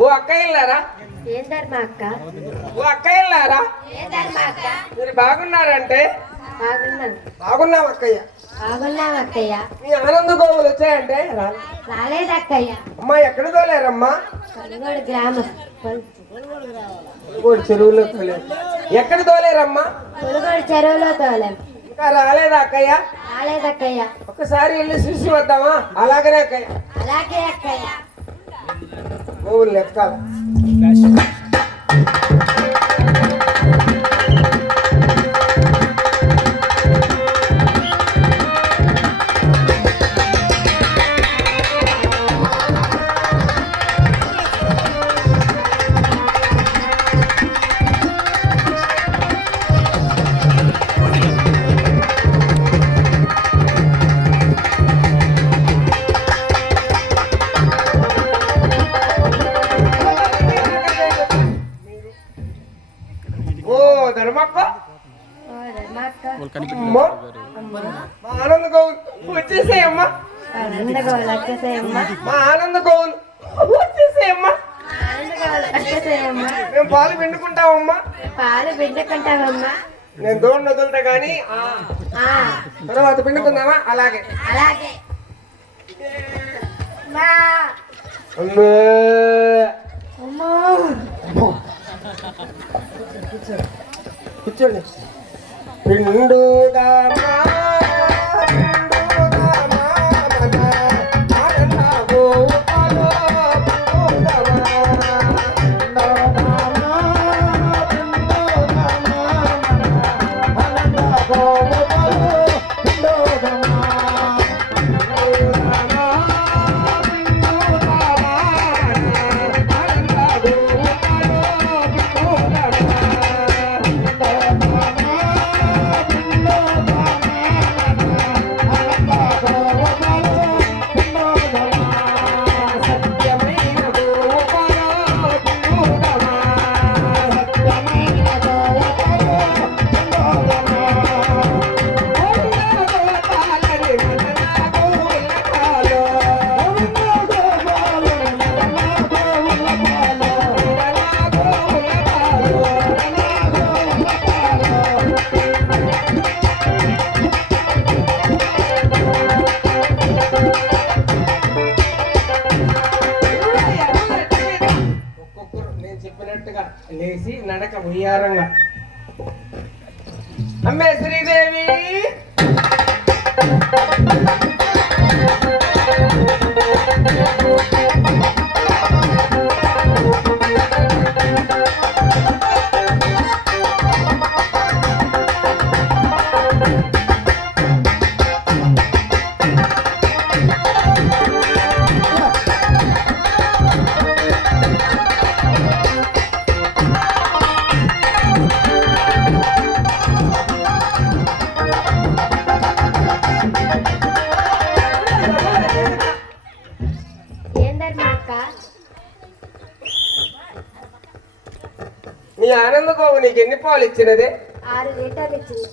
ఓ అక్క ఇల్లారా? ఏందమ్మా అక్క? ఓ అక్క ఇల్లారా? ఏందమ్మా అక్క? మీరు బాగున్నారంటే బాగున్నాను. బాగున్నాం అక్కయ్య. బాగున్నాం అక్కయ్య. మీ ఆనంద గోవులు వచ్చాయంటే రాలేదు అక్కయ్య. అమ్మా ఎక్కడ తోలేరమ్మా? కొనుగోడు గ్రామం. కొనుగోడు చెరువులో తోలేరు. ఎక్కడ తోలేరమ్మా? కొనుగోడు చెరువులో తోలేం. ఇంకా రాలేదా అక్కయ్య? రాలేదు అక్కయ్య. ఒకసారి వెళ్ళి చూసి వద్దామా? అలాగనే అక్కయ్య. అలాగే అక్కయ్య. గోవులు లెక్కాలి. ఆనంద గోవులు వచ్చేసేయమ్మా. మా ఆనంద గోవులు వచ్చేసేయమ్మా. మేము పాలు పిండుకుంటామమ్మా. పాలు పిండుకుంటామమ్మా. నేను దోడు వదులుతా గాని తర్వాత పిండుకుందామా? అలాగే అలాగే. కూర్చోండి. పిండుగా లేచి నడక ఉయ్యారంగా. అమ్మే శ్రీదేవి నీ ఆనంద గోవు నీకు ఎన్ని పాలు ఇచ్చినదే? 6 లీటర్లు ఇచ్చింది.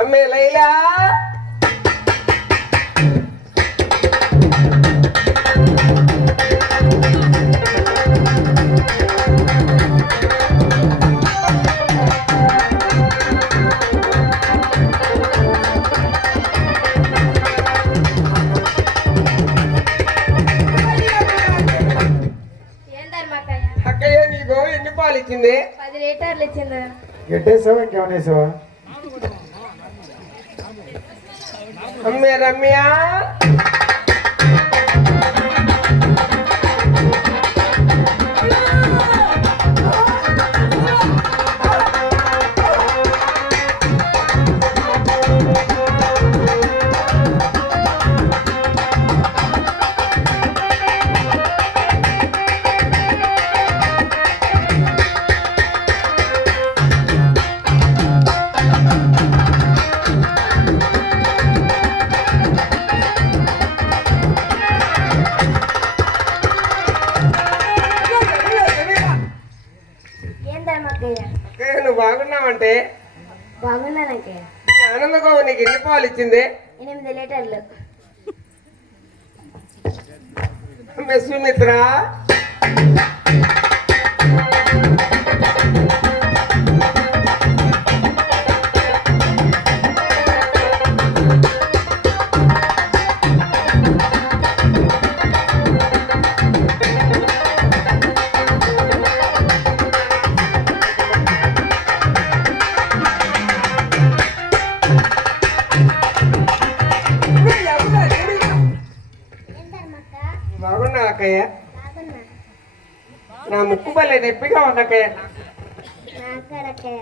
అమ్మే లైలా అక్కయ్య నీ గోవు ఎన్ని పాలు ఇచ్చింది? 10 లీటర్లు ఇచ్చింది. గెట్టేసావా ఇంకేమైనా వేసావా? అమ్మే రమ్య ఏం ధర్మక్కయ్య? అక్కయ్య నువ్వు బాగున్నావంటే బాగున్నానక్కయ్య. ఆనందగో నీకు ఎన్ని పాలు ఇచ్చింది? 8 లీటర్లు. అమ్మే సుమిత్ర బాగున్నా అక్కయ్య. బాగున్నా. నా ముక్కు పల్లె నొప్పిగా ఉంది అక్కయ్య. నాకక్కయ్య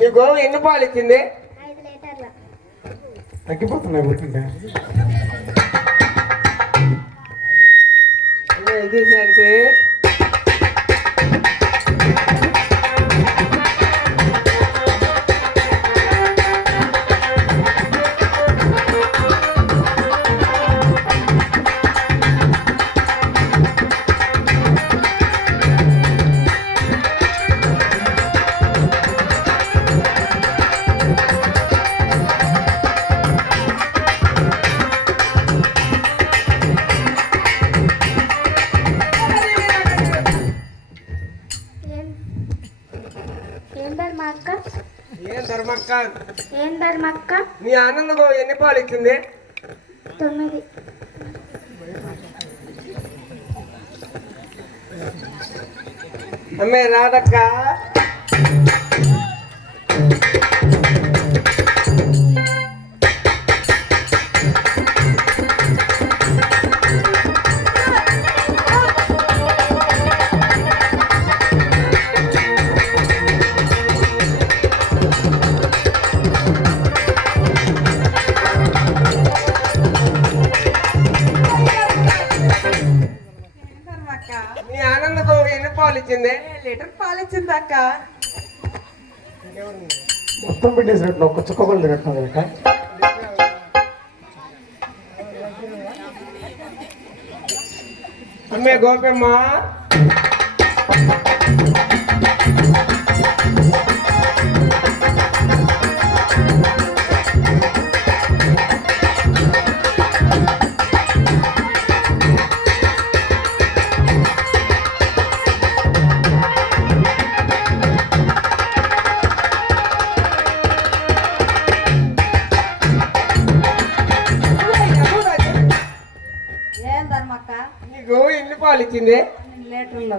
నీ గోవు ఎన్ని పాలు ఇచ్చింది? 5 లీటర్లు. తగ్గిపోతున్నాయి పుట్టింటే. ఇది అంటే ఏం ధర్మక్క? ఏం ధర్మక్క? ఏం ధర్మక్క? నీ ఆనంద గోవు ఎన్ని పాలు ఇచ్చింది? 9. అమ్మే రాధక్క నీ ఆనంద గోవు ఎన్ని పాలు ఇచ్చింది? లీటర్ పాలు ఇచ్చింది అక్క. మొత్తం పెట్టేసినట్టు ఒక్క చుక్క కూడా తినట్టు కదా. అమ్మే గోపమ్మ ఏం ధర్మక్క? నీ గోవు ఎన్ని పాలు ఇచ్చింది? 8 లీటర్లు.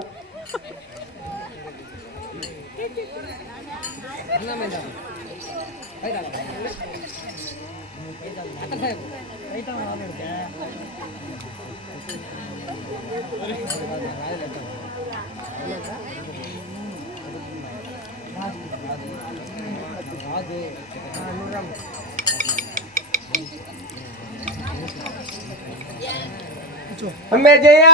అమ్మే జయ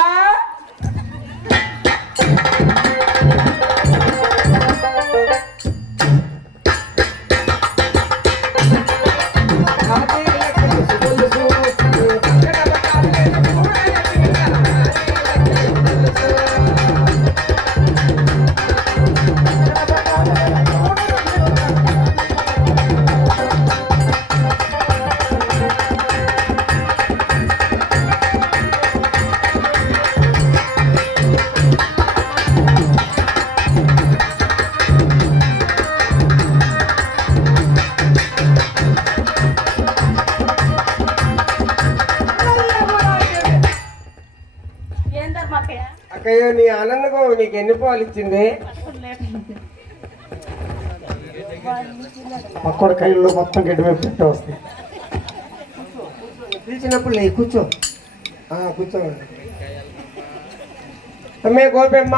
ఏం ధర్మక్కయ్య? అక్కయ్య నీ ఆనందగో నీకు ఎన్ని పాలు ఇచ్చింది? 10 లీటర్లు. అక్కడ కైల్లో మొత్తం గడ్డి మీద పెట్టే వస్తాయి. పిలిచినప్పుడు లే కూర్చో. కూర్చో. అమ్మే గోపెమ్మ,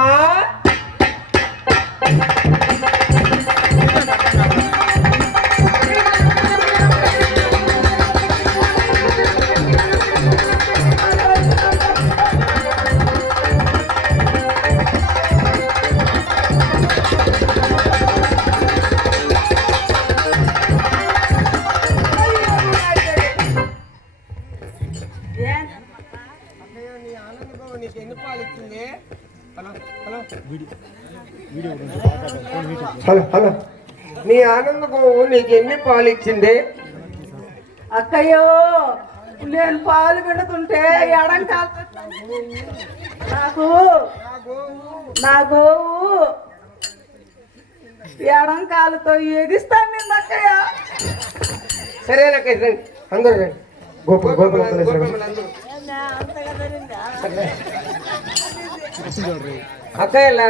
నీ ఆనందం నీకు ఎన్ని పాలు ఇచ్చింది? హలో హలో హలో హలో నీ ఆనంద గోవు నీకు ఎన్ని పాలు ఇచ్చింది? అక్కయ్యో నేను పాలు పెడుతుంటే ఎడం కాలు నా గోవు ఎడం కాలుతో ఎగిస్తాను నేను అక్కయ్య. సరేనక్క రండి, అందరూ రండి. గోపులు గోపులు గోపెమ్మలు అందరూ. అక్క వెళ్ళారా?